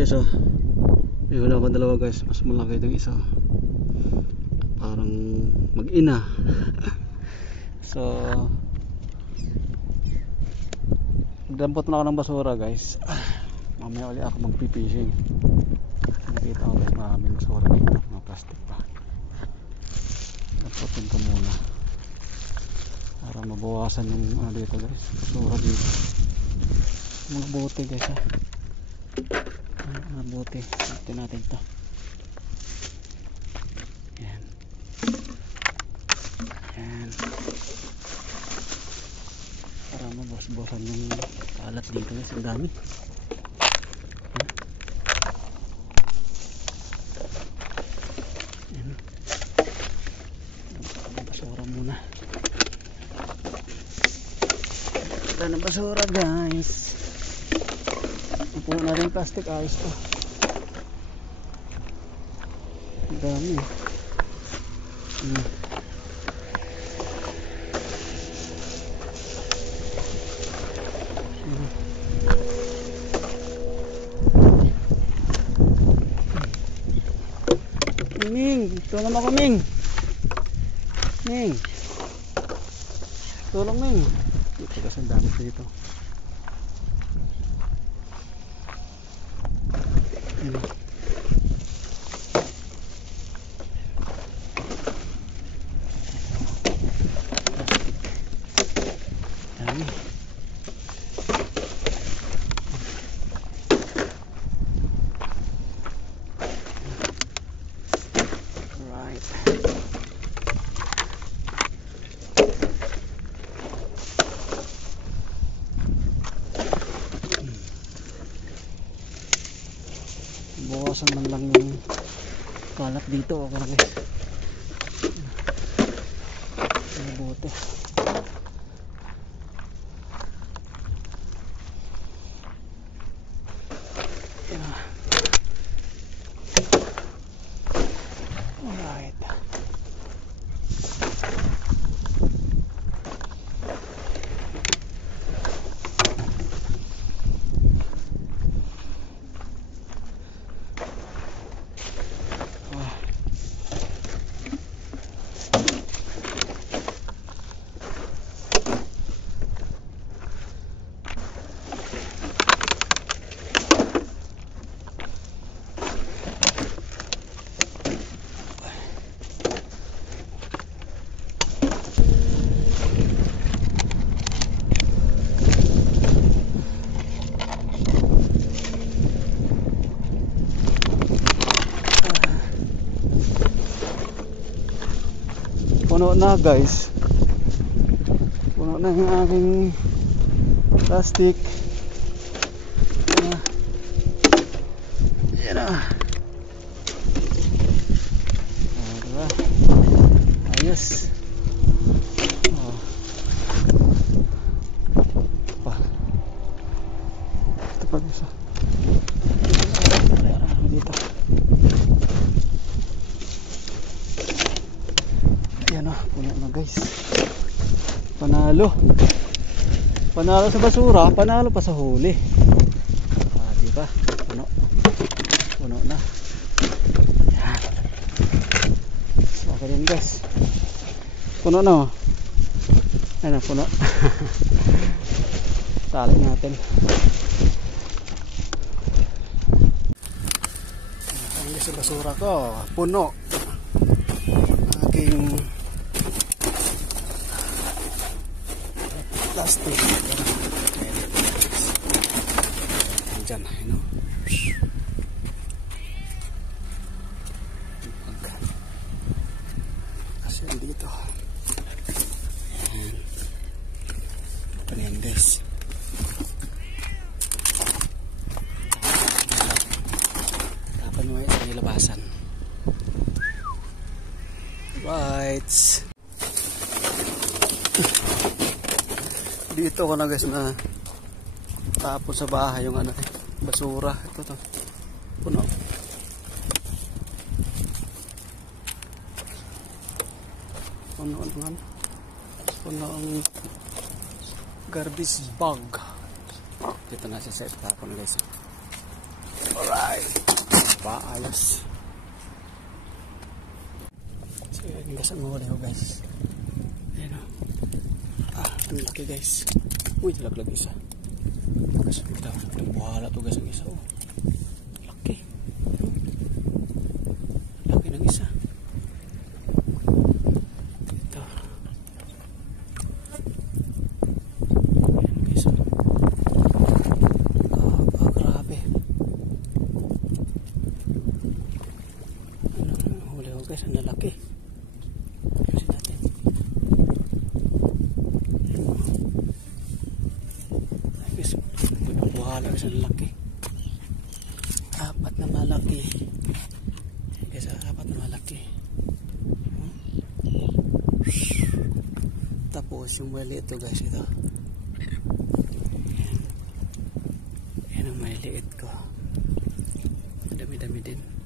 guys, oh. May hula ko dalawa guys, mas malaki itong isa. Parang mag-ina. So dampot na ako ng basura guys. Mamaya ulit ako magpipishing. Nakita ko guys, maraming basura dito, mga plastic pa. Dampotin ko muna para mabawasan yung ano dito guys, basura dito. Mga bote guys, ha. Mga bote, ito natin to. Yan. Yan. Para mabos-bosan yung kalat dito guys, ang dami. Yan. Basura muna. Ito na basura guys. Puno na rin plastic, ayos to. Ang dami. Ming, tulong ako Ming. Ming, tulong Ming. Ito kasi ang dami dito. Bawasan man lang yung kalat dito, okay guys. May bote. Alright. Puno na guys, puno na yung aking plastic. Yan na. Diba? Ayos. Pa. Ito pa isa. Dito. Yan o, puno na guys. Panalo. Panalo sa basura, panalo pa sa huli. Diba? Puno. Puno na. Yan. Okay din guys. Puno na o. Ayan na, puno. Tali natin. Ang sa basura ko, puno. Aking plastic. Diyan, you know. Kasi dito. Ayan. Ito na yan guys. Tapan mo yung nilabasan. Right. Dito ko na guys na tapon sa bahay yung ano basura. Ito to. Puno. Puno naman. Puno ang garbage bag. Dito na siya sa tapon guys. Alright. Paayos. So yun guys ang huli ko guys. Ayan o. Ang laki guys. Uy, talaglag isa. Kasi kita, buhala to guys ang isa. Laki. Laki ng isa. Ito. Ayan guys. Grabe. Ano, huli ko guys, ang lalaki. Ayusin natin. Ay guys, buhala guys, ang laki. Apat na malaki. Ay guys, apat na malaki. Tapos yung maliit to guys, ito. Yan ang maliit ko. Dami-dami din.